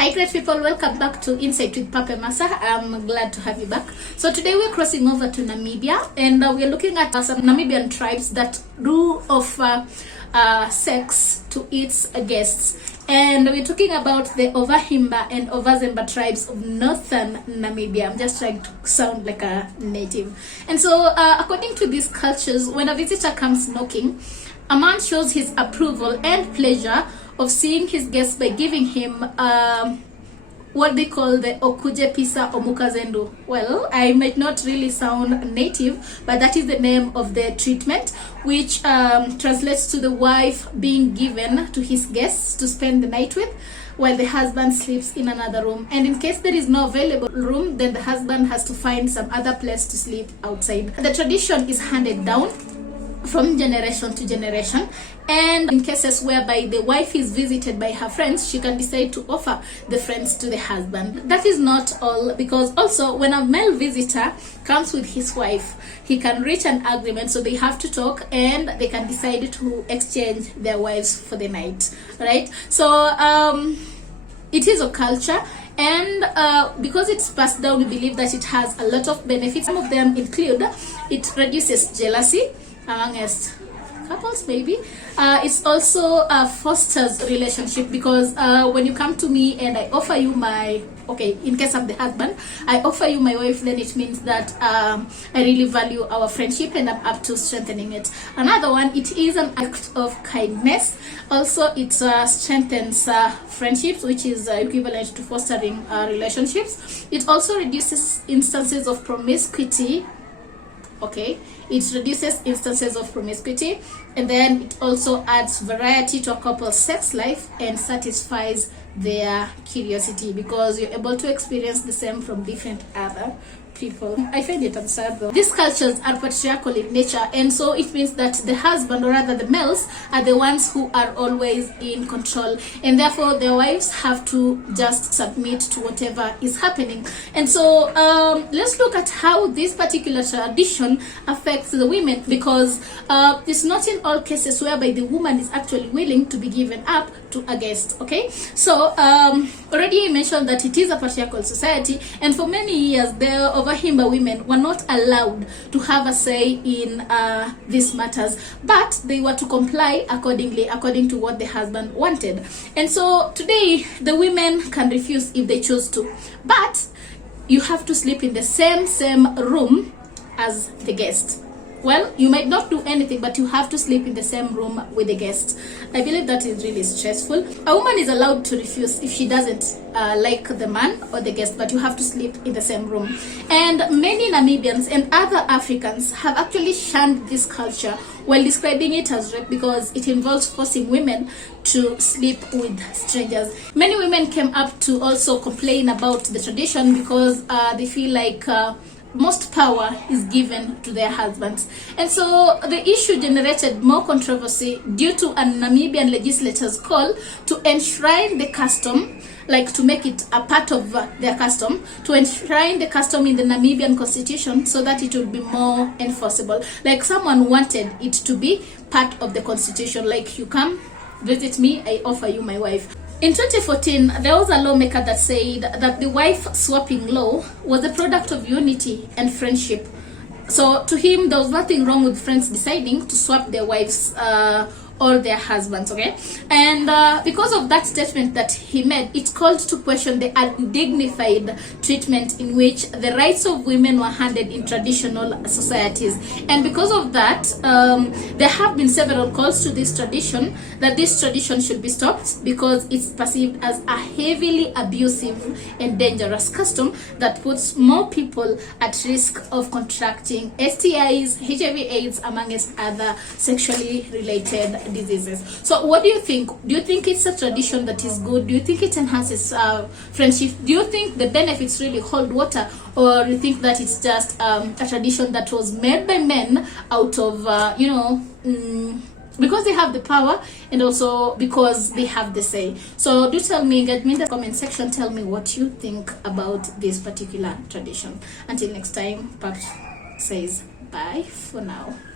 Hi great people, welcome back to Insight with Pape Masa. I'm glad to have you back. So today we're crossing over to Namibia, and we're looking at some Namibian tribes that do offer sex to its guests. And we're talking about the Ovahimba and Ovazemba tribes of northern Namibia. I'm just trying to sound like a native. And so according to these cultures, when a visitor comes knocking, a man shows his approval and pleasure of seeing his guests by giving him what they call the Okuje Pisa Omukazendu. Well, I might not really sound native, but that is the name of the treatment, which translates to the wife being given to his guests to spend the night with, while the husband sleeps in another room. And in case there is no available room, then the husband has to find some other place to sleep outside. The tradition is handed down from generation to generation, and in cases whereby the wife is visited by her friends, she can decide to offer the friends to the husband. That is not all, because also when a male visitor comes with his wife, he can reach an agreement, so they have to talk and they can decide to exchange their wives for the night, right? So it is a culture, and because it's passed down, we believe that it has a lot of benefits. Some of them include it reduces jealousy amongst couples, maybe. It's also fosters relationship, because when you come to me and I offer you my, okay, in case of the husband, I offer you my wife, then it means that I really value our friendship and I'm up to strengthening it. Another one, it is an act of kindness. Also, it strengthens friendships, which is equivalent to fostering relationships. It also reduces instances of promiscuity. Okay, it reduces instances of promiscuity, and then it also adds variety to a couple's sex life and satisfies their curiosity, because you're able to experience the same from different other people. I find it absurd though. These cultures are patriarchal in nature, and so it means that the husband, or rather the males, are the ones who are always in control, and therefore their wives have to just submit to whatever is happening. And so let's look at how this particular tradition affects the women, because it's not in all cases whereby the woman is actually willing to be given up to a guest. Okay, so already I mentioned that it is a patriarchal society, and for many years the Ovahimba women were not allowed to have a say in these matters, but they were to comply accordingly, according to what the husband wanted. And so today the women can refuse if they choose to, but you have to sleep in the same room as the guest. Well, you might not do anything, but you have to sleep in the same room with the guest. I believe that is really stressful. A woman is allowed to refuse if she doesn't like the man or the guest, but you have to sleep in the same room. And many Namibians and other Africans have actually shunned this culture while describing it as rape, because it involves forcing women to sleep with strangers. Many women came up to also complain about the tradition, because they feel like most power is given to their husbands. And so the issue generated more controversy due to a Namibian legislature's call to enshrine the custom, like to make it a part of their custom, to enshrine the custom in the Namibian constitution so that it would be more enforceable. Like someone wanted it to be part of the constitution, like you come visit me, I offer you my wife. In 2014, there was a lawmaker that said that the wife swapping law was a product of unity and friendship. So to him, there was nothing wrong with friends deciding to swap their wives or their husbands, okay? And because of that statement that he made, it called to question the undignified treatment in which the rights of women were handed in traditional societies. And because of that, there have been several calls to this tradition, that this tradition should be stopped, because it's perceived as a heavily abusive and dangerous custom that puts more people at risk of contracting STIs, HIV/AIDS, amongst other sexually related diseases. So what do you think? Do you think it's a tradition that is good? Do you think it enhances friendship? Do you think the benefits really hold water, or do you think that it's just a tradition that was made by men out of because they have the power, and also because they have the say? So do tell me, get me in the comment section, tell me what you think about this particular tradition. Until next time, Pap says bye for now.